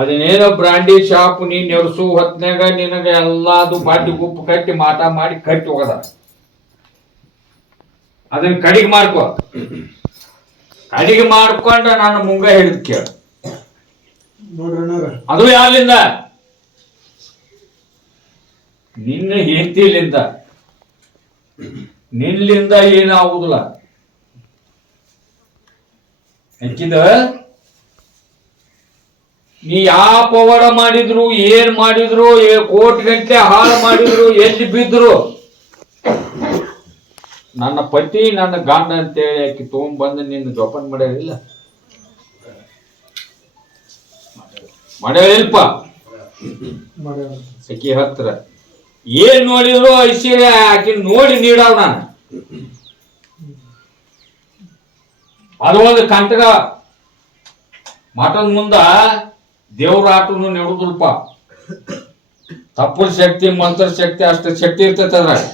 ಅದನ್ನೇನೋ brandy shop ನೀ ನೆರಸು ಹೊತ್ನ್ಯಾಗ ನಿನಗ ಎಲ್ಲಾದು ಬಾಟಿ ಗುಪ್ಪು ಕಟ್ಟಿ ಮಾಟ ಮಾಡಿ ಕಟ್ಟಿ ಹೋಗದ. ಅದನ್ನ ಕಡಿಗೆ ಮಾಡ್ಕೊ. ಕಡಿಗೆ ಮಾಡ್ಕೊಂಡ ನಾನು ಮುಂಗ ಹೇಳಿದ್ ಕೇಳ. ಅದು ಯಾರಿಂದ ನಿನ್ನ ಹೆಂಡತಿಲಿಂದ. ನಿನ್ನಿಂದ ಏನಾಗುದಿಲ್ಲ. ಹೆಚ್ಚಿದ ನೀ ಯಾವ ಪವಾಡ ಮಾಡಿದ್ರು, ಏನ್ ಮಾಡಿದ್ರು ಕೋಟಿ ಗಂಟೆ ಹಾಳು ಮಾಡಿದ್ರು, ಎಲ್ಲಿ ಬಿದ್ರು? ನನ್ನ ಪತಿ, ನನ್ನ ಗಂಡ ಅಂತೇಳಿ ಆಕಿ ತಗೊಂಡ್ಬಂದು ನಿನ್ನ ಜೋಪಾನ ಮಾಡ್ಯಾರಿಲ್ಲ? ಮಾಡ್ಯಾರಿಲ್ಪ ಸಖಿ ಹತ್ರ. ಏನ್ ನೋಡಿದ್ರು ಐಶ್ವರ್ಯ, ಆಕಿ ನೋಡಿ ನೀಡವ್ ನಾನು. ಅದು ಒಂದು ಕಂಟಕ. ಮಠದ ಮುಂದ ದೇವ್ರ ಆಟನು ನೆಡುದಿಲ್ಪ ತಪ್ಪಲ ಶಕ್ತಿ ಮಂತ್ರ ಶಕ್ತಿ ಅಷ್ಟ ಶಕ್ತಿ ಇರ್ತೈತೆ ಅದ್ರಾಗ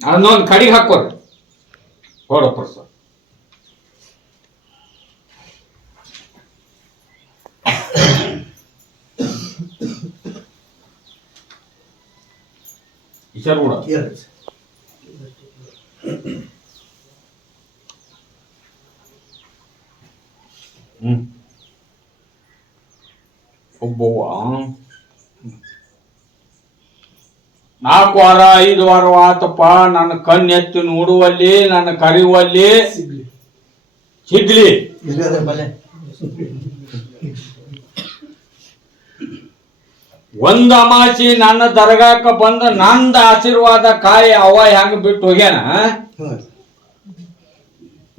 ಅದನ್ನೊಂದು ಕಡಿಗೆ ಹಾಕೋರಿ ಹೊಡಪ್ಪ ಸರ್ ವಿಚಾರ ಕೂಡ ಹ್ಮ್ ಒಬ್ಬವ್ವ ನಾಲ್ಕು ವಾರ ಐದು ವಾರ ಆತಪ್ಪ ನನ್ನ ಕಣ್ಣೆತ್ತಿ ನೋಡುವಲ್ಲಿ ನನ್ನ ಕರೆಯುವಲ್ಲಿ. ಸಿಗ್ಲಿ. ಒಂದ್ ಅಮಾಸಿ ನನ್ನ ದರ್ಗಾಕ ಬಂದ ನಂದ ಆಶೀರ್ವಾದ ಕಾಯಿ ಅವ ಹೆಂಗ ಬಿಟ್ಟು ಹೋಗ್ಯಾನ?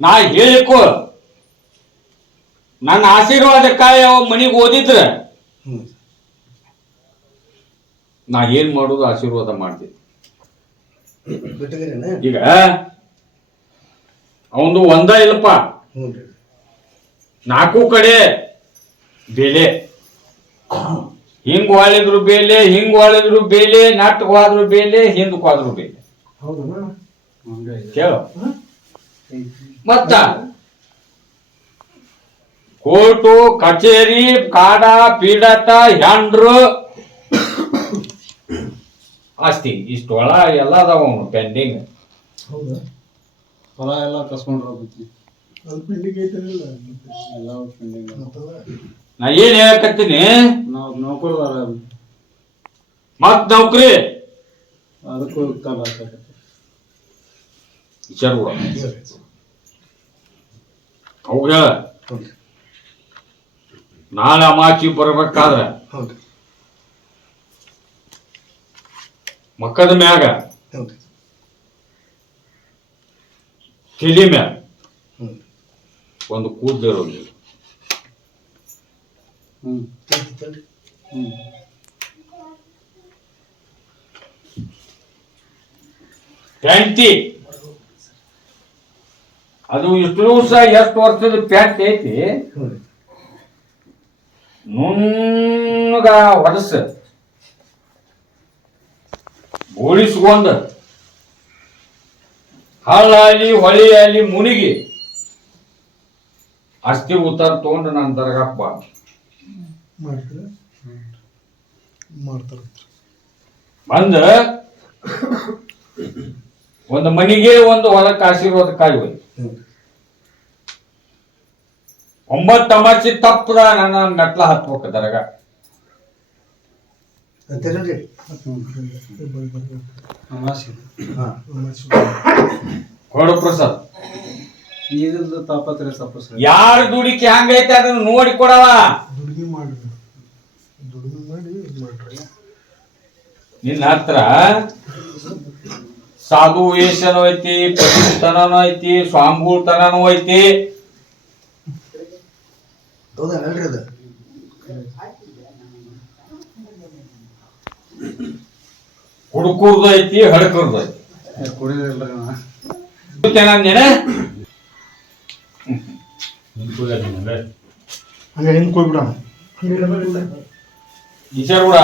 ನಾ ಹೇಳಿಕೋ ನನ್ನ ಆಶೀರ್ವಾದ ಕಾಯಿ ಅವ ಮನಿಗೆ ಓದಿದ್ರ ನಾ ಏನ್ ಮಾಡೋದು ಆಶೀರ್ವಾದ ಮಾಡಿದೆ ಈಗ ಅವನು ಒಂದ ಇಲ್ಲಪ್ಪ. ನಾಲ್ಕು ಕಡೆ ಬೆಲೆ. ಹಿಂಗ್ ವಾಳಿದ್ರು ಬೇಲೆ ಹಿಂಗ್ ವಾಳಿದ್ರು ಬೇಲೆ ನಾಟಕ ಹೋದ್ರು ಬೇಲೆ ಹಿಂದಕ್ ಹೋದ್ರು ಬೇಲೆ. ಕೇಳು. ಮತ್ತ? ಕೋರ್ಟು ಕಚೇರಿ ಕಾಡ ಪೀಡತ ಹ್ಯಾಂಡ್ರು ಆಸ್ತಿ ಇಷ್ಟು ಒಳ ಎಲ್ಲ ಅದಾವ ಅವನು ಪೆಂಡಿಂಗ್ ಹೌದಾ? ಹೊಲ ಎಲ್ಲ ಕಸ್ಕೊಂಡ್ರ ಹೋಗ್ತಿ ಅದು ಪಿಂಡಿಗೆ ಐತಲ್ಲ ಎಲ್ಲ? ಪೆಂಡಿಂಗ್ ಮತ್ತದ? ನಾ ಏನ್ ಹೇಳಕತ್ತೀನಿ? ನಾವು ನೌಕರದಾರ ಮತ್ ನೌಕರಿ? ಅದಕ್ಕೂ ಕಾಲ ವಿಚಾರ ಕೂಡ ನಾಳೆ ಅಮಾಚಿ ಬರ್ಬೇಕಾದ್ರೆ. ಹೌದು. ಮಕ್ಕದ ಮ್ಯಾಗ. ಹೌದು. ತಲಿ ಮ್ಯಾಗ. ಒಂದು ಕೂದಲು ಪ್ಯಾಂಟಿ. ಅದು ಇಷ್ಟು ದಿವಸ ಎಷ್ಟು ವರ್ಷದ ಪ್ಯಾಂಟ್ ಐತಿ? ನುಣ್ಣಗ ಹೊಡಸ ಹೊಳೆಯಲ್ಲಿ ಹೊಳಿ ಅಲ್ಲಿ ಮುನಿಗಿ. ಅಸ್ತಿ ಉತ್ತರ ತಗೊಂಡು ನಾನು ದರ್ಗಾಕ್ ಬಾ. ಮಾಡ್ತೀರ? ಮಾಡ್ತಾರ ಬಂದ ಒಂದು ಮನಿಗೆ ಒಂದು ಹೊಲಕ್ಕೆ ಆಶೀರ್ವಾದ ಕಾಯಿ ಒಂಬತ್ತು ಅಮಾಸಿ ತಪ್ಪದ ನನ್ನ ಮೆಟ್ಲ ಹತ್ಬೇಕು ದರ್ಗ. ಅಮಾಸಿ ಕೊಡು ಪ್ರಸಾದ್ ಈಗಲ್ದ ತಾಪತ್ರೆ ತಪಸ್ ಯಾರ ದುಡಿಕೆ ಹಂಗೈತೆ ಅದನ್ನ ನೋಡಿ ಕೊಡವ? ದುಡಿಮೆ ಮಾಡಿ ದುಡಿಮೆ ಮಾಡಿ ಇದು ಮಾಡ್ರಿ ನಿನ್ನ ಹತ್ರ ಸಾಧು ವೇಷನೂ ಐತಿ ಪತಿತನೂ ಐತಿ ಸ್ವಾಂಭೂತನೂ ಐತಿ. ಹೌದಾ ಹೇಳ್ರಿ ಅದು ಹುಡುಕುರ್ದು ಐತಿ ಹಡಕರ್ದು ಐತಿ ಹಂಗ ಕೂಡ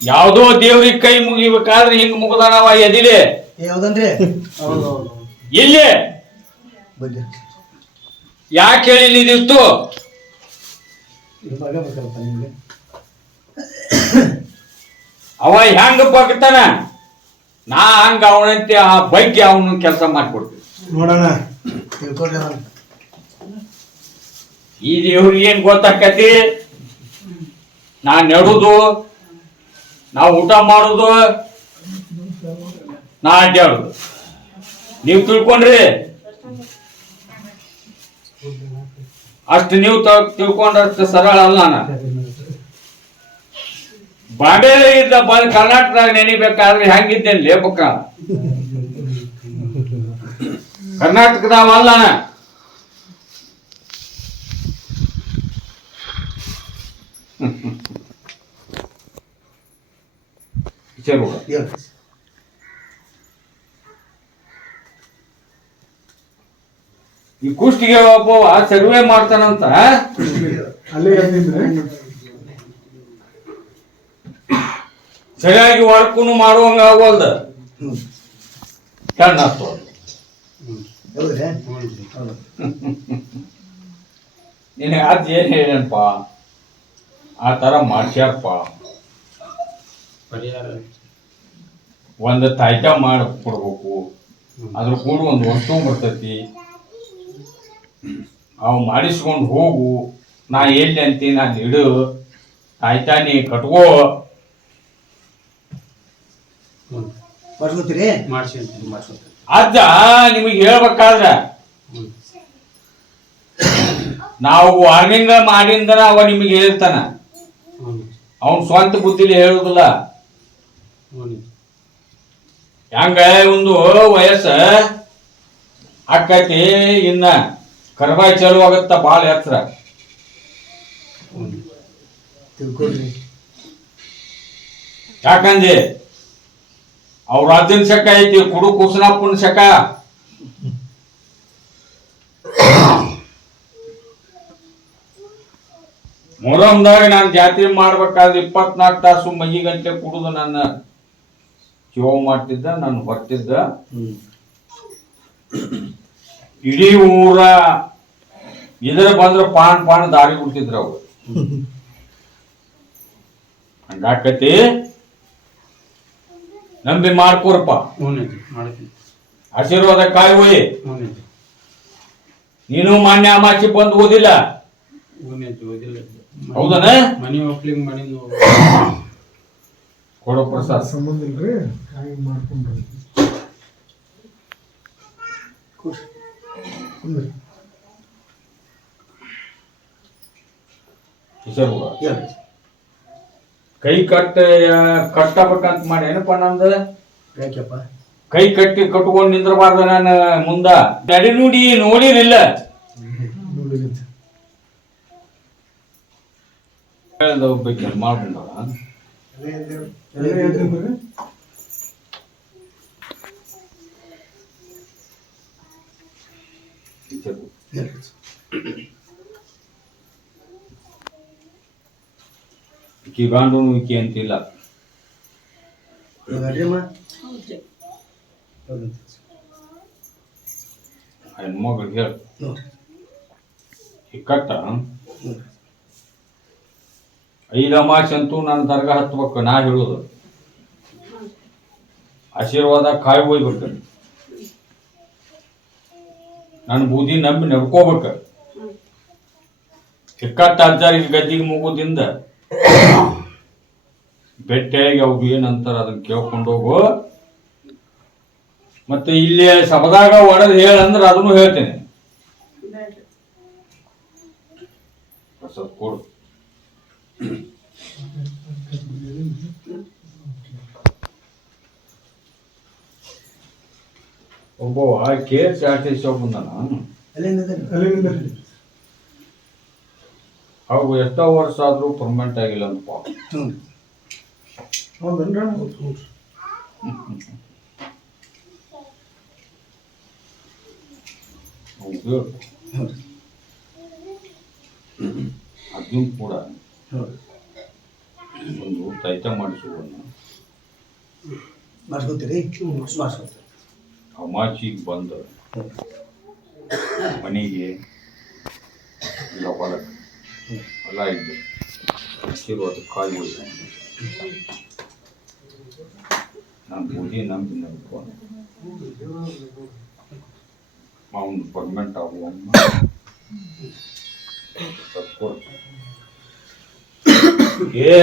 ಯಾವ್ದೋ ದೇವ್ರಿಗೆ ಕೈ ಮುಗಿಬೇಕಾದ್ರೆ ಹಿಂಗ್ ಮುಗದಾನವ ಎದಿಲೆ? ಯಾವ್ದನ್ರಿ ಹೌದು ಹೌದು ಎಲ್ಲಿ ಬಗ್ಗೆ ಯಾಕೆ ಹೇಳಿಲ್ಲ ಇದಿಷ್ಟು ಇದು ಮಗ ಬೇಕಲ್ಪ ನಿಮಗೆ ಅವ ಹೆಂಗ ಬಗ್ತಾನ ನಾ ಹಂಗ ಅವನಂತೆ ಆ ಬಗ್ಗೆ ಅವನು ಕೆಲಸ ಮಾಡಿಕೊಡ್ತೀನಿ. ನೋಡೋಣ ಈ ದೇವ್ರಿಗೆ ಏನ್ ಗೊತ್ತಾಕತಿ ನಾ ನೆಡುದು ನಾ ಊಟ ಮಾಡುದು ನಾ ಅಡ್ಡಾಡುದು ನೀವು ತಿಳ್ಕೊಂಡ್ರಿ. ಅಷ್ಟು ನೀವು ತಿಳ್ಕೊಂಡ್ರಷ್ಟು ಸರಳ ಅಲ್ಲ ನಾ ಬಾಂಬೆಲೆ ಇದ್ದ ಬಂದ್ ಕರ್ನಾಟಕದಾಗ ನೆನಿಬೇಕಾದ್ರೆ ಹೆಂಗಿದ್ದೇನೆ ಲೇಪಕ? ಹುಡುಗ. ಹೇಳ್ರಿ ಈ ಕುಷ್ಟಿಗೆ ಒಬ್ಬ ಸರ್ವೆ ಮಾಡ್ತಾನಂತ ಅಲ್ಲೇ ಸರಿಯಾಗಿ ವರ್ಕುನು ಮಾಡುವಂಗ ಆಗೋಲ್ದ? ಕಣ್ಣ ನಿನಗೆ ಅದ್ ಏನ್ ಹೇಳಪ್ಪ ಆ ತರ ಮಾಡ್ಸ್ಯಾರಪ್ಪ. ಒಂದು ತಾಯ್ತ ಮಾಡಿ ಕೊಡ್ಬೇಕು. ಅದ್ರ ಕೂಡ ಒಂದು ವಸ್ತು ಬರ್ತೈತಿ. ಅವು ಮಾಡಿಸ್ಕೊಂಡು ಹೋಗು. ನಾ ಎಲ್ಲಿ ಅಂತೀನಿ ನಾನು ಇಡು. ತಾಯ್ತಾನಿ ನೀ ಕಟ್ಕೋ ಹ್ಞೂ ಮಾಡಿಸ್ಕೊತಾರೆ? ಅಜ್ಜ ನಿಮಗೆ ಹೇಳ್ಬೇಕಾದ್ರ ನಾವು ವಾರ್ನಿಂಗ್ ಮಾಡಿಂದನ ಅವ ನಿಮಗೆ ಹೇಳ್ತಾನ. ಅವನ್ ಸ್ವಂತ ಬುದ್ಧಿಲಿ ಹೇಳುದಿಲ್ಲ. ಹಂಗ ಒಂದು ವಯಸ್ಸ ಆಕೈತಿ ಇನ್ನ ಕರ್ಬಾಯಿ ಚಾಲು ಆಗತ್ತ ಬಾಳ ಎತ್ತರ. ಯಾಕಂದಿ? ಯಾಕಂದ್ರೆ ಅವ್ರ ರಾಜ್ಯನ ಶಕ ಐತಿ ಕುಡು ಕುಸನಪ್ಪನ ಶಕ. ಮೊರಮ್ದಾಗ ನಾನು ಜಾತ್ರೆ ಮಾಡ್ಬೇಕಾದ್ರೆ ಇಪ್ಪತ್ನಾಲ್ಕು ತಾಸು ಮಗಿ ಗಂಟೆ ಕುಡಿದು ನನ್ನ ಜೀವ ಮಾಡ್ತಿದ್ದ ನಾನು ಬರ್ತಿದ್ದ. ಇಡೀ ಊರ ಇದರ ಬಂದ್ರ ಪಾನ್ ಪಾನ್ ದಾರಿ ಬಿಡ್ತಿದ್ರು ಅವ್ರು. ಹಂಗಾಕತಿ ನಂಬಿ ಮಾಡ್ಕೋರಪ್ಪ. ಹ್ಞೂ ಮಾಡ್ತೀನಿ. ಆಶೀರ್ವಾದ ಕಾಯುವೆ ಹ್ಞೂ ನೀನು ಮಾನ್ಯ ಅಮಾಸಿ ಬಂದು ಓದಿಲ್ಲ? ಓದಿಲ್ಲ. ಹೌದನ? ಮನಿ ಒಪ್ಲಿಂಗ್ ಮನಿಂದು ಕೊಡೋ ಪ್ರಸಾದ. ಸಂಬಂಧ ಇಲ್ರಿ? ಕಾಯಿ ಮಾಡ್ಕೊಂಡ್ರಿ. ಕುಂದ್ರಿ. ಕಿಶೋರ್ ಕೈ ಕಟ್ಟ ಕಟ್ಟಬೇಕಂತ ಮಾಡಿ ಏನಪ್ಪ ನಂದು? ಯಾಕೆಪ್ಪ? ಕೈ ಕಟ್ಟಿ ಕಟ್ಕೊಂಡು ನಿಂದ್ರಬಾರ್ದ ನಾನು ಮುಂದ. ನಡಿ ನುಡಿ ನೋಡಿರಿಲ್ಲ ನೋಡಿರಿ ಹೇಳ್ದ ಹೋಗ್ಬೇಕು ಮಾಡ್ಕೊಂಡ ಈಕಿ ಗಂಡು ಈಕಿ ಅಂತಿಲ್ಲ ಹೆಣ್ಮಗಳು ಹೇಳ. ನೋಡ್ರಿ. ಇಕ್ಕಟ್ಟ ಐದು ಅಮಾಸೆ ಅಂತೂ ನನ್ನ ದರ್ಗಾ ಹತ್ಬೇಕು ನಾ ಹೇಳೋದು. ಆಶೀರ್ವಾದ ಕಾಯಿ ಹೋಗ್ಬೇಕು. ನನ್ನ ಬೂದಿ ನಂಬಿ ನಡ್ಕೋಬೇಕ. ಇಕ್ಕಟ್ಟ ಅಜ್ಜಾರಿಗೆ ಗದ್ದಿಗೆ ಮುಗುದಿಂದ ಭೇಟಿಯಾಗಿ ಅವ್ರು ಏನಂತಾರ ಅದನ್ನ ಕೇಳ್ಕೊಂಡು ಹೋಗು. ಮತ್ತೆ ಇಲ್ಲಿ ಸಭದಾಗ ಒಡೆದು ಹೇಳಂದ್ರೆ ಅದನ್ನು ಹೇಳ್ತೇನೆ. ಒಬ್ಬ ಕೇರ್ ಎಸ್ ಆರ್ ಬಂದಾನ ಅಲ್ಲಿಂದ ಅಲ್ಲಿಂದ ಅವು ಎಷ್ಟೋ ವರ್ಷ ಆದರೂ ಪರ್ಮನೆಂಟ್ ಆಗಿಲ್ಲ ಅಂತ ಅದನ್ನು ಕೂಡ ಒಂದು ತೈತ ಮಾಡಿಸುವನ್ನ ಅಮಾಚಿ ಅಮಾಚಿಗೆ ಬಂದ ಮನೆಗೆ ಇಲ್ಲ ಹೊಲಕ್ಕೆ. ಅಲ್ಲ ಇದ್ದು ಆಶೀರ್ವಾದ ಕಾಯಿ ನಾನು ಬೂದಿ ನಂಬಿ ನಂಬ್ಕೊಂಡು ಅವನು ಪರ್ಮನೆಂಟ್ ಆಗುವ ಏ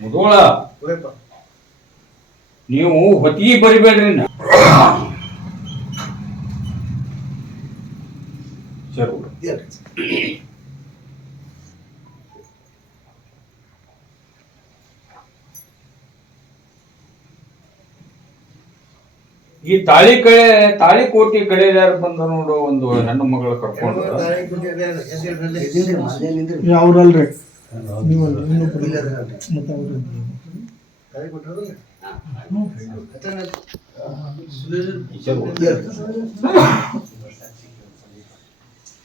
ಮುದೋಳ ನೀವು ಹೊತ್ತಿಗೆ ಬರಿಬೇಡ್ರಿ ನಾ ಈ ತಾಳಿ ಕಡೆ ತಾಳಿ ಕೋಟಿ ಕಡೆ ಯಾರು ಬಂದ ನೋಡು ಒಂದು ಹೆಣ್ಣು ಮಗಳು ಕರ್ಕೊಂಡು.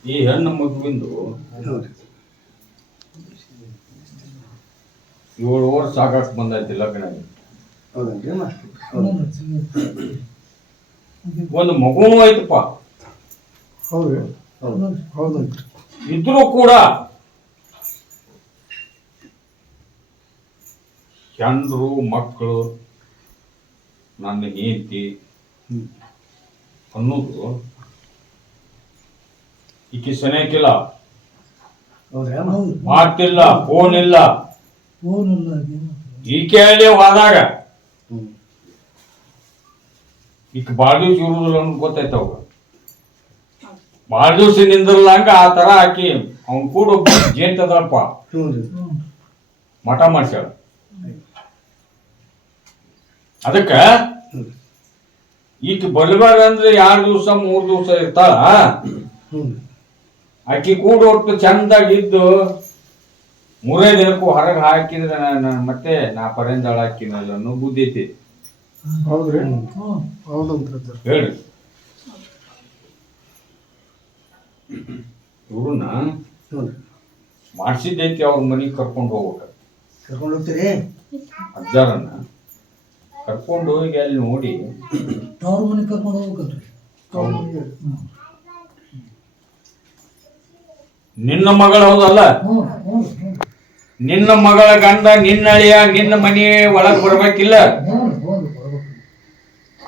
ಈ ಹೆಣ್ಣು ಮಗುವಿಂದು ಏಳು ವರ್ಷ ಸಾಕಾಕ್ ಬಂದೈತಿ ಲಗ್ನ ಒಂದು ಮಗುನೂ ಐತಪ್ಪ ಇದ್ರು ಕೂಡ ಜನರು ಮಕ್ಕಳು ನನ್ನ ಹೆಂಡತಿ ಅನ್ನೋದು ಈಕೆ ಸನೇಕಿಲ್ಲ. ಮಾತಿಲ್ಲ ಫೋನ್ ಇಲ್ಲ ಈಕೆ ಹೇಳಿ ಹೋದಾಗ ಈಕ ಭಾಳ ದಿವ್ಸ ಇರುದಿಲ್ಲ ಅನ್ನೋದು ಗೊತ್ತೈತ ಅವಾಗ ಬಾಳ ದಿವ್ಸ ನಿಂದಿರ್ಲಂಗ ಆ ತರ ಆಕಿ ಅವ್ನ್ ಕೂಡ ಜೇಂತದಪ್ಪ ಮಠ ಮಾಡ್ಸ್ಯಾಳ. ಅದಕ್ಕ ಈಕ ಬರ್ಬಾರ ಅಂದ್ರೆ ಎರಡ್ ದಿವ್ಸ ಮೂರು ದಿವ್ಸ ಇರ್ತಾಳ. ಆಕಿ ಕೂಡ ಒಟ್ಟು ಚಂದಾಗಿದ್ದು ಮೂರೇ ದಿನಕ್ಕೂ ಹೊರಗೆ ಹಾಕಿದ್ರೆ ನಾನು ಮತ್ತೆ ನಾ ಪರಂಜಾಳ ಹಾಕಿನಲ್ಲ ಅನ್ನೋ ಬುದ್ಧಿ ಐತಿ. ಹೌದ್ರಿ? ಹೌದಂತ್ರಿ ಅಜ್ಜ. ಹೇಳಿ. ಇವ್ರನ್ನ ಮಾಡ್ಸಿದ್ದೈತಿ ಅವ್ರ ಮನೆಗೆ ಕರ್ಕೊಂಡು ಹೋಗ್ಬೇಕು. ಕರ್ಕೊಂಡು ಹೋಗ್ತೀರಿ? ಅಜ್ಜಾರನ್ನ ಕರ್ಕೊಂಡು ಹೋಗಿ ಅಲ್ಲಿ ನೋಡಿ. ತವ್ರ ಮನೆಗೆ ಕರ್ಕೊಂಡು ಹೋಗ್ಬೇಕಲ್ರಿ? ನಿನ್ನ ಮಗಳ ಹೌದಲ್ಲ? ನಿನ್ನ ಮಗಳ ಗಂಡ ನಿನ್ನ ಅಳಿಯ ನಿನ್ನ ಮನೆ ಒಳಗ್ ಬರ್ಬೇಕಿಲ್ಲ?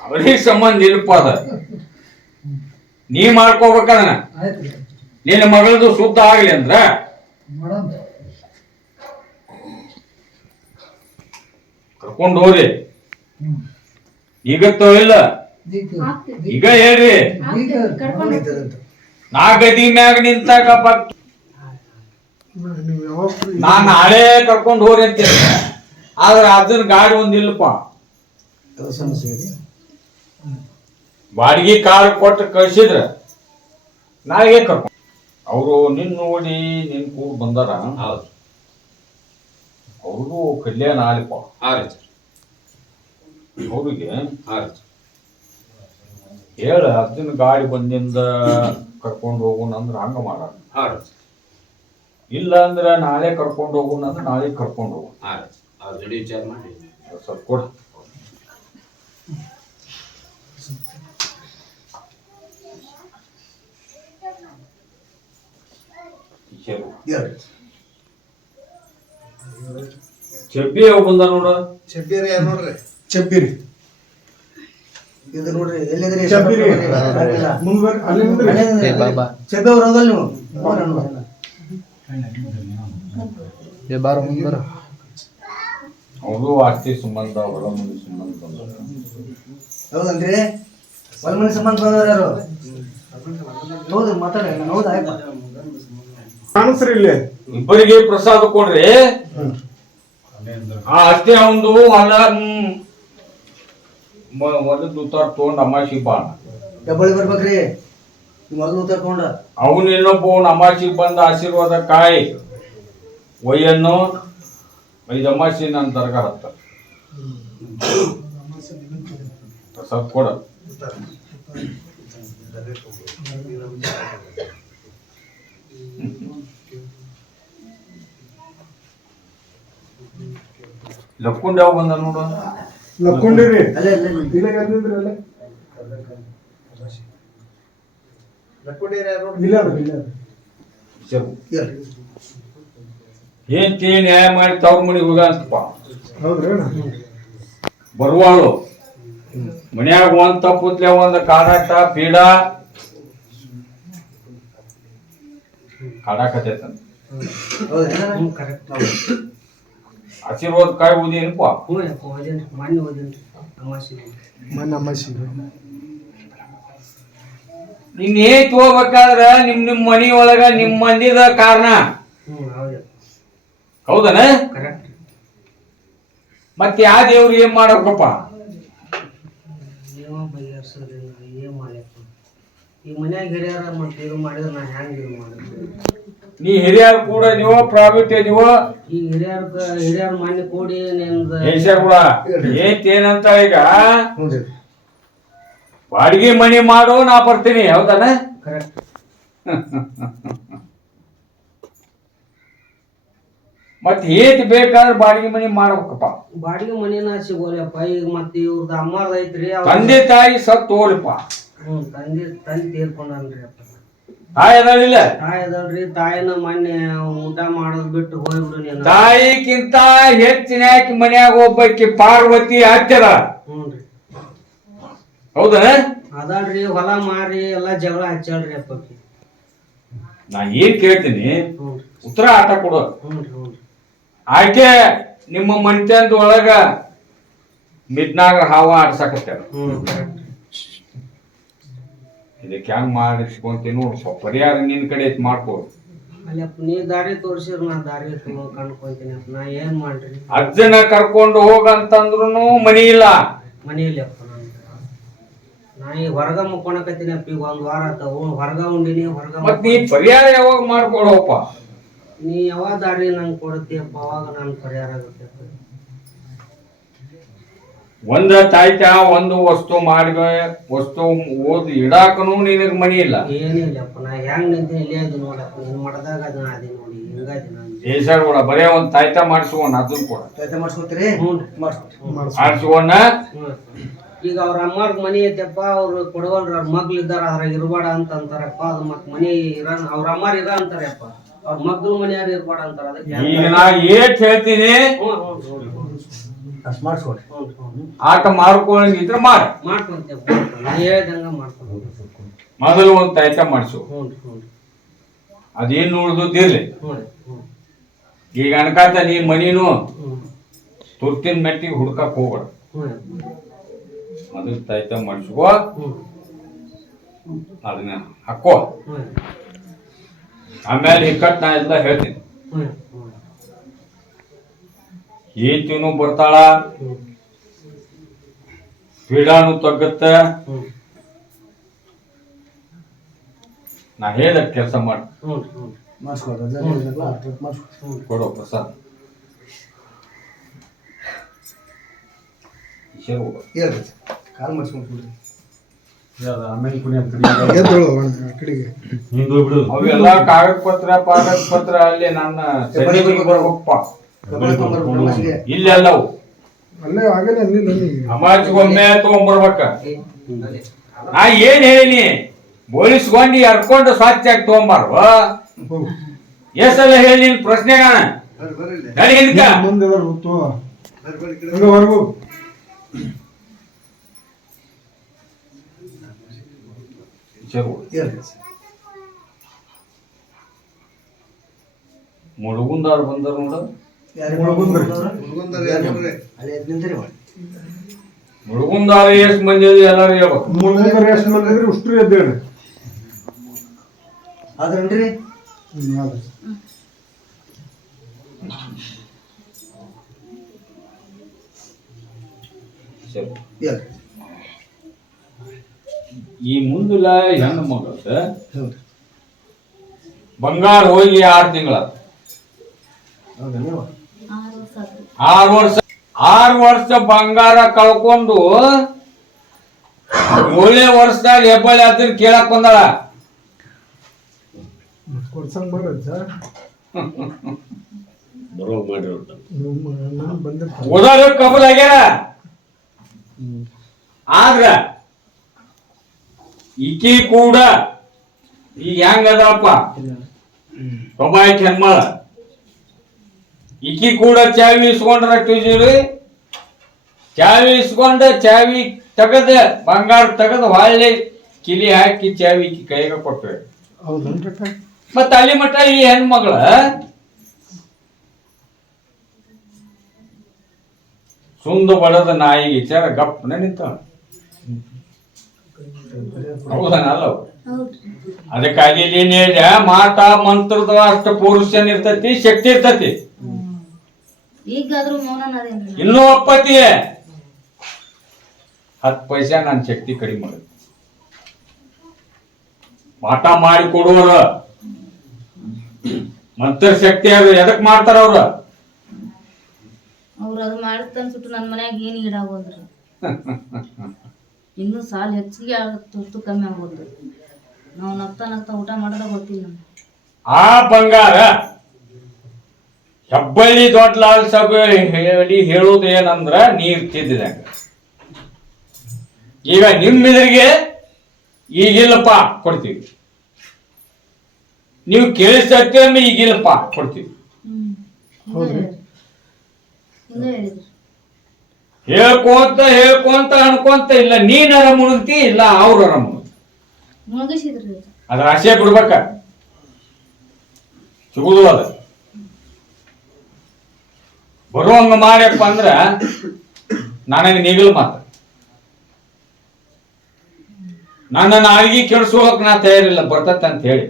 ಅವ್ರಿಗೆ ಸಂಬಂಧ ಇಲ್ಲಪ್ಪ ಅದ. ನೀ ಮಾಡ್ಕೋಬೇಕದನ್ನ ನಿನ್ನ ಮಗಳದು ಶುದ್ಧ ಆಗ್ಲಿ ಅಂದ್ರ. ಕರ್ಕೊಂಡು ಹೋಗ್ರಿ. ಈಗತ್ತೋ ಇಲ್ಲ? ಈಗ ಹೇಳ್ರಿ. ನಾ ಗದಿ ಮ್ಯಾಗ ನಿಂತಾಗ ಬಕ್ ನೀವು ಯಾವಾಗ free? ನಾ ನಾಳೆ ಕರ್ಕೊಂಡು ಹೋಗ್ರಿ ಅಂತ ಆದ್ರೆ ಆದ್ರ ಅದನ್ನ ಗಾಡಿ ಒಂದಿಲ್ಲಪ್ಪ ಅದು ಸಮಸ್ಯೆ ಬಾಡಿಗೆ ಕಾರ್ ಕೊಟ್ಟು ಕಳ್ಸಿದ್ರ ನಾಳೆಗೆ ಕರ್ಕೊಂಡು ಅವರು ನಿನ್ ನೋಡಿ ನಿನ್ ಕೂಡ ಬಂದಾರ. ಹೌದು. ಅವ್ರಿಗೂ ಕಲ್ಯಾಣ ಆಲಿಪ್ಪ ರೀ ಸರ್ ಅವ್ರಿಗೆ ಹೇಳ ಅರ್ಜುನ್ ಗಾಡಿ ಬಂದಿಂದ ಕರ್ಕೊಂಡು ಹೋಗೋಣ ಅಂದ್ರೆ ಹಂಗ ಮಾಡ. ಇಲ್ಲ ಅಂದ್ರೆ ನಾಳೆ ಕರ್ಕೊಂಡು ಹೋಗೋಣ ಅಂದ್ರೆ ನಾಳೆ ಕರ್ಕೊಂಡು ಹೋಗೋಣ ಸರ್ ಅವ್ರ ಜೋಡಿ ವಿಚಾರ ಮಾಡಿ. ಸ್ವಲ್ಪ ಕೊಡ. ಹೇಳ್ರಿ ಚಪ್ಪಿ ಯಾವ ಬಂದ ನೋಡ? ಚಬ್ಬಿರಿ ಯಾರು ನೋಡ್ರಿ? ಚಬ್ಬಿರಿ. ಇದು ನೋಡ್ರಿ ಎಲ್ಲಿದ್ರಿ? ಮುಂದ್ ಅಲ್ಲಿ ಹೋಗಲ್ಲ ನೀವು. ಅವರು ಆಸ್ತಿ ಸಂಬಂಧ ಸಂಬಂಧ ಬಂದವ್ರು. ಯಾರು? ಹೌದು ಮಾತಾಡ ಹೌದಾ ಕಾಣಿಸ್ರಿ ಇಲ್ಲಿ ಇಬ್ಬರಿಗೆ ಪ್ರಸಾದ ಕೊಡ್ರಿ. ಆ ಅಷ್ಟೇ ಅವಂದು ಹೊಲ ಒಂದು ಉತ್ತಾರ ತಗೊಂಡ್ ಅಮಾಶಿ ಬಾಣ. ಡಬ್ಬಳಿ ಬರ್ಬೇಕ್ರಿ. ಮೊದಲು ತಕೊಂಡ ಅವನು ಇನ್ನೊಬ್ಬ ಅಮಾಶಿ ಬಂದ ಆಶೀರ್ವಾದ ಕಾಯಿ. ಒಯ್ಯನ್ನು ಐದು ಅಮಾಸಿ ನನ್ನ ದರ್ಗ ಹತ್ತ ಪ್ರಸಾದ ಕೊಡ. ಲಕ್ಕೊಂಡ್ ಯಾವ ಬಂದ ನೋಡು ಲಕ್ಕೊಂಡಿರಿ ಏನ್ ಹೆಂಡತಿ ನ್ಯಾಯ ಮಾಡಿ ತವ್ರ ಮನೆಗೆ ಹೋಗ ಅಂತಪ್ಪ. ಬರುವಾಳು. ಮನ್ಯಾಗ ಒಂದ್ ತಪ್ಪುತ್ಲೆ ಒಂದ್ ಕಾಡಾಟ ಪೀಡ. ಕಾಡಾಕತೈತಂತ ಆಶೀರ್ವಾದ ಕಾಯಿ ಊದೇನಪ್ಪ ಹ್ಞೂ ಯಪ್ಪ ಓದೇನ್ರಿ ಮೊನ್ನೆ ಓದೇನ್ರಿ ಅಮಾಸಿ ಮನೆ ಅಮ್ಮಾಸಿ ನಿನ್ ಏತ್ ಹೋಗ್ಬೇಕಾದ್ರ ನಿಮ್ ನಿಮ್ ಮನಿಯೊಳಗ ನಿಮ್ ಮಂದಿದ ಕಾರಣ ಹ್ಞೂ ಹೌದು ಹೌದನ? ಕರೆಕ್ಟ್ ಮತ್ತೆ ಯಾವ ದೇವ್ರು ಏನ್ ಮಾಡಬೇಕಪ್ಪ ಏನು ಈ ಮನ್ಯಾಗ ಹಿರಿಯರ ಮತ್ತೆ ಇದು ಮಾಡಿದ್ರೆ ನಾ ಹೆಂಗೆ ಇದು ಮಾಡಿದ್ರಿ ನೀ ಹಿರಿಯರು ಕೂಡ ನೀವು ಪ್ರಾಫಿಟ್ ನೀವು? ಈ ಹಿರಿಯರ ಹಿರಿಯರ ಮನೆ ಕೂಡಿ ಹೇಷರ್ ಕೂಡ? ಏತ್ ಏನಂತ ಈಗ? ಬಾಡಿಗೆ ಮನಿ ಮಾಡು ನಾ ಬರ್ತೀನಿ ಹೌದಾನ? ಕರೆಕ್ಟ್ ಮತ್ ಏತ್ ಬೇಕಾದ್ರೆ ಬಾಡಿಗೆ ಮನಿ ಮಾಡ್ಬೇಕಪ್ಪ. ಬಾಡಿಗೆ ಮನಿನ ಸಿಗೋಲ್ಲಪ್ಪ ಈಗ ಮತ್ತೆ ಇವ್ರದ್ದು ಅಮ್ಮ ಐತ್ರಿ ತಂದೆ ತಾಯಿ ಸತ್ತು ಹೋಲಿಪ್ಪ ಹ್ಞೂ ತಂದೆ ತಂದೆ ತೀರ್ಕೊಂಡ್ರಿ ಅಪ್ಪ. ತಾಯಿ ಅದಳಿಲ್ಲ ತಾಯಿ ಅದಾಳ್ರಿ ತಾಯಿನ ಮೊನ್ನೆ ಊಟ ಮಾಡೋದ್ ಬಿಟ್ಟು ಹೋಗ್ಬಿಡು ನೀನು. ತಾಯಿಗಿಂತ ಹೆಚ್ಚಿನ ಮನ್ಯಾಗ ಒಬ್ಬಾಕಿ ಪಾರ್ವತಿ ಹತ್ಯದ ಹ್ಞೂ ರೀ. ಅದಾಳ್ರಿ ಹೊಲ ಮಾರಿ ಎಲ್ಲಾ ಜಗಳ ಹಚ್ಚಾಳ್ರಿ ಅಪ್ಪಕ್ಕಿ. ನಾ ಏನ್ ಕೇಳ್ತೀನಿ? ಉತ್ತರ ಆಟ ಕೊಡು. ಆಯ್ಕೆ ರೀ ಹ್ಞೂ ಆಕೆ ನಿಮ್ಮ ಮನ್ತಂದ ಒಳಗ ಮಿಡ್ನಾಗ ಹಾವ ಆಡ್ಸಕತ್ತೇಳ. ಹ್ಞೂ ಕರೆಕ್ಟ್ ಇದಕ್ಕೆ ಹೆಂಗ್ ಮಾಡಿಸ್ಕೊಂತೀನಿ ನೋಡು ಸ್ವಲ್ಪ ಪರಿಹಾರ ನಿನ್ ಕಡೆ ಐತಿ ಮಾಡ್ಕೋ. ಅಲ್ಲಪ್ಪ ನೀ ದಾರಿ ತೋರ್ಸಿರ್ ನಾ ದಾರಿ ತಗೋ ಕಂಡ್ಕೊಂತೀನಿ ಅಪ್ಪ. ನಾ ಏನ್ ಮಾಡ್ರಿ? ಅಜ್ಜನ ಕರ್ಕೊಂಡು ಹೋಗಂತಂದ್ರು ಮನಿ ಇಲ್ಲ. ಮನಿ ಇಲ್ಲಪ್ಪ ನಾನು ನಾ ಈ ಹೊರಗ ಮುಕ್ಕೊಳಕತ್ತೀನಿ ಅಪ್ಪ. ಈಗ ಒಂದ್ ವಾರ ಆತ. ಹೊರಗ ಉಂಡಿನಿ ಹೊರಗ ಮತ್ ನೀ ಪರಿಹಾರ ಯಾವಾಗ ಮಾಡ್ಕೊಡಪ್ಪ ನೀ ಯಾವಾಗ ದಾರಿ ನಂಗೆ ಕೊಡ್ತೀಯಪ್ಪ ಅವಾಗ ನನ್ ಪರಿಹಾರ ಆಗುತ್ತೆ. ಒಂದ ತಾಯ್ತ ಒಂದು ವಸ್ತು ಮಾಡಿ ವಸ್ತು ಓದ್ ಇಡಾಕನು ನಿನಗ್ ಮನಿ ಇಲ್ಲ. ಏನಿಲ್ಲಪ್ಪ ನಾ ಹೆಂಗ್ ನಿಂತೀನಿ ಇಲ್ಲೇ ಅದು ನೋಡಪ್ಪ ನೀನ್ ಮಾಡ್ದಾಗ ಅದನ್ನ ಅದೇ ನೋಡಿ ಹಿಂಗಾದಿ ನಾನು. ದೇಶರ್ ಕೂಡ ಬರೇ ಒಂದ್ ತಾಯ್ತ ಮಾಡಿಸ್ಕೊಂಡ್ ಅದನ್ ಕೂಡ. ತಾಯ್ತ ಮಾಡಿಸ್ಕೊತೀರಿ? ಹ್ಮ್. ಈಗ ಅವ್ರ ಅಮ್ಮಾರ್ ಮನಿ ಐತಪ್ಪ ಅವ್ರು ಕೊಡವಲ್ರ ಅವ್ರ ಮಗ್ಳು ಇದ್ದಾರ ಅದ್ರಾಗ ಇರ್ಬಾಡ ಅಂತ ಅಂತಾರಪ್ಪ ಅದು ಮತ್ ಮನಿ ಇರ ಅವ್ರ ಅಮ್ಮಾರ್ ಇರ ಅಂತಾರಪ್ಪ. ಅವ್ರ ಮಗ್ಳು ಮನೆಯಾರು ಇರ್ಬಾಡ ಅಂತಾರ ಅದಕ್ಕೆ ಈಗ ನಾ ಏಟ್ ಹೇಳ್ತೀನಿ ಹ್ಞೂ ಹ್ಞೂ ಹ್ಞೂ ಹ್ಞೂ ಅಷ್ಟು ಮಾಡಿಸ್ಕೊಡ್ರಿ ಆಟ ಮಾಡ್ಕೊಂಡಿದ್ರೆ ಮಾಡಿ. ಮಾಡ್ಕೊಂತೇವೆ ನಾ ಹೇಳ್ದಂಗ ಮಾಡ್ಕೊಂಡು ಮೊದಲು ಒಂದು ತಾಯ್ತ ಮಾಡಿಸು. ಹ್ಞೂ ಹ್ಞೂ ಅದೇನ್ ಹ್ಞೂ ಈಗ ಅನ್ಕಾತ ನೀ ಮನಿನು ತುರ್ತಿನ ಮೆಟ್ಟಿಗೆ ಹುಡ್ಕಕ್ ಹೋಗ್ಬೇಡ. ಮೊದಲು ತಾಯ್ತ ಮಾಡಿಸ್ಕೋ ಅದನ್ನ ಹಾಕೋ. ಆಮೇಲೆ ಇಕ್ಕಟ್ಟು ನಾ ಎಲ್ಲ ಹೇಳ್ತೀನಿ. ಹ್ಞೂ ಬರ್ತಾಳ? ಪೀಡಾನು ತಗ್ಗತ್ತ. ನಾ ಹೇಳ ಕೆಲಸ ಮಾಡಿ. ಕೊಡೋ ಪ್ರಸಾದ್. ಅವೆಲ್ಲ ಕಾಗದ ಪತ್ರ ಪಾಗದ ಪತ್ರ ಅಲ್ಲಿ ನನ್ನ ಬರ್ಬೇಕಪ್ಪ. ಇಲ್ಲೆಲ್ಲವು ಅಲ್ಲೇ ಆಗಲೇ ಅಮಾಜಿಗೊಮ್ಮೆ ತಗೊಂಡ್ಬರ್ಬೇಕ ನಾ ಏನ್ ಹೇಳಿನಿ? ಬೋಳಿಸ್ಕೊಂಡಿ ಹರ್ಕೊಂಡು ಸ್ವಚ್ಛಾಗಿ ತಗೊಂಬಾರ್ವ ಎಷ್ಟೆಲ್ಲ ಹೇಳಿ ನಿನ್ ಪ್ರಶ್ನೆ ಮುಳುಗುಂದಾರ್ ಬಂದಾರ ನೋಡು. ಮುಳುಗುಂದಾರ ಎಷ್ಟ್ ಮಂದಿ ಎಲ್ಲಾರು ಹೇಳ್ಬೇಕು. ಮುಂದೆ ಬಂದಿದ್ರೆ ಉಷ್ಟ್ರು ಎದ್ದೇಳಿ. ಈ ಮುಂದಿಲ್ಲ ಹೆಣ್ಣು ಮಗಳ ಹೌದು. ಬಂಗಾರ ಹೋಗಿ ಆರು ತಿಂಗಳ ಹೌದಾ ನೀವು ಆರು ವರ್ಷ ಆರು ವರ್ಷ ಬಂಗಾರ ಕಳ್ಕೊಂಡು ಏಳನೇ ವರ್ಷದಾಗ ಹೆಬ್ಬಳ್ಳಿ ಹತ್ತಿರ ಕೇಳಕ್ ಬಂದಾಳ. ಕೊಡ್ಸಂಗ್ ಮಾಡ್ರಿ ಸರ್. ಬರೋ ಮಾಡಿರೋ ನಾನು ಬಂದಿರ್ತೀನಿ ಓದೋದು ಕಬಲ್ ಆಗ್ಯಾರ. ಆದ್ರ ಈಕಿ ಕೂಡ ಈಗ ಹೆಂಗ್ ಅದಪ್ಪ ಒಬ್ಬ ಹೆಣ್ಮಳ ಈಕಿ ಕೂಡ ಚಾವಿ ಇಸ್ಕೊಂಡ್ರ ಟೂಜಿರಿ ಚಾವಿ ಇಸ್ಕೊಂಡ ಚಾವಿ ತಗದ ಬಂಗಾರ ತಗದ ಹೊಳ್ಳಿ ಕಿಲಿ ಹಾಕಿ ಚಾವಿ ಇಕ್ಕಿ ಕೈಗೆ ಕೊಟ್ರೆ? ಮತ್ತ ಅಲ್ಲಿ ಮಟ್ಟ ಈ ಹೆಣ್ಮಗಳ ಸುಂದ ಬಡದ ನಾಯಿ ವಿಚಾರ ಗಪ್ಪನೆ ನಿಂತ ಹೌದನಲ್ಲ? ಅದಕ್ಕಾಗಿ ನೀನ್ ಮಾತಾ ಮಂತ್ರದ ಅಷ್ಟು ಪುರುಷನ್ ಇರ್ತತಿ ಶಕ್ತಿ ಇರ್ತತಿ. ಈಗಾದ್ರೂ ಮೌನ ಇನ್ನೂ ಒಪ್ಪತಿ ಹತ್ತು ಪೈಸೆ ನನ್ನ ಶಕ್ತಿ ಕಡಿಮೆ ಮಾಡುತ್ತೆ ಪಾಠ ಮಾಡಿ ಕೊಡುವರ ಮಂತ್ರ ಶಕ್ತಿ ಅದು ಎದಕ್ ಮಾಡ್ತಾರ ಅವ್ರ? ಅವ್ರು ಅದು ಮಾಡಿರ್ತ ಸುಟ್ಟು ನನ್ನ ಮನ್ಯಾಗ ಏನು ಈಡಾಗೋದ್ರಿ ಇನ್ನೂ ಸಾಲ ಹೆಚ್ಚಿಗೆ ಆಗುತ್ತೆ ಕಮ್ಮಿ ಆಗೋದು ನಾವು ನಗ್ತಾ ನಗ್ತಾ ಊಟ ಮಾಡೋದ ಗೊತ್ತಿಲ್ಲ ಆ ಬಂಗಾರ ಹೆಬ್ಬಳ್ಳಿ ದೊಡ್ಡ ಲಾಲ್ ಸಭೆ ಹೇಳಿ ಹೇಳೋದು ಏನಂದ್ರ ನೀರ್ ತಿದ್ದಿದಾಗ ಈಗ ನಿಮ್ಮಿದ್ರಿಗೆ ಈಗಿಲ್ಲಪ್ಪ ಕೊಡ್ತೀವಿ. ನೀವು ಕೇಳಿಸ್ತಕ್ಕೆ ಈಗಿಲ್ಲಪ್ಪ ಕೊಡ್ತೀವಿ. ಹೇಳ್ಕೊಂತ ಹೇಳ್ಕೊಂತ ಅನ್ಕೊಂತ ಇಲ್ಲ ನೀನ್ ಅರಮುಣಗ್ತಿ ಇಲ್ಲ ಅವ್ರ ಅರ ಮುಳುಗ್ತಿ ಅದ್ರ ಆಸೆ ಬಿಡ್ಬೇಕ ಸಿಗುದು ಅದ. ಬರುವಂಗ ಮಾಡ್ಯಪ್ಪ ಅಂದ್ರ ನನಗೆ ನೀಗಲು ಮಾತ ನನ್ನ ನಾಲ್ಗಿ ಕೆಡ್ಸೋಕ್ ನಾ ತಯಾರಿಲ್ಲ ಬರ್ತತ್ತ ಅಂತ ಹೇಳಿ.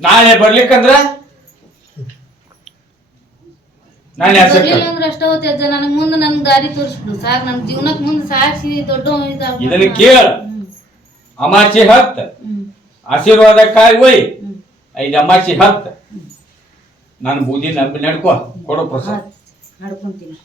ನಾಳೆ ಬರ್ಲಿಕ್ಕಂದ್ರ? ನಾನು ನನಗ್ ಮುಂದೆ ನನ್ನ ದಾರಿ ತೋರಿಸ್ಬಿಡು ಸಾಕ್ ನನ್ ಜೀವನಕ್ಕೆ ಮುಂದೆ ಸಾಕ್ಷಿ ದೊಡ್ಡ. ಇದನ್ನ ಕೇಳ. ಅಮಾಚಿ ಹತ್ತ. ಹ್ಮ್. ಆಶೀರ್ವಾದ ಕಾಯಿ ಒಯ್. ಐದು ಅಮಾಚಿ ಹತ್ತ. ನಾನು ಬೂದಿ ನಂಬಿ ನಡ್ಕೋ ಕೊಡು ಪ್ರಸಾದ. ನಡ್ಕೊಂತೀನಿ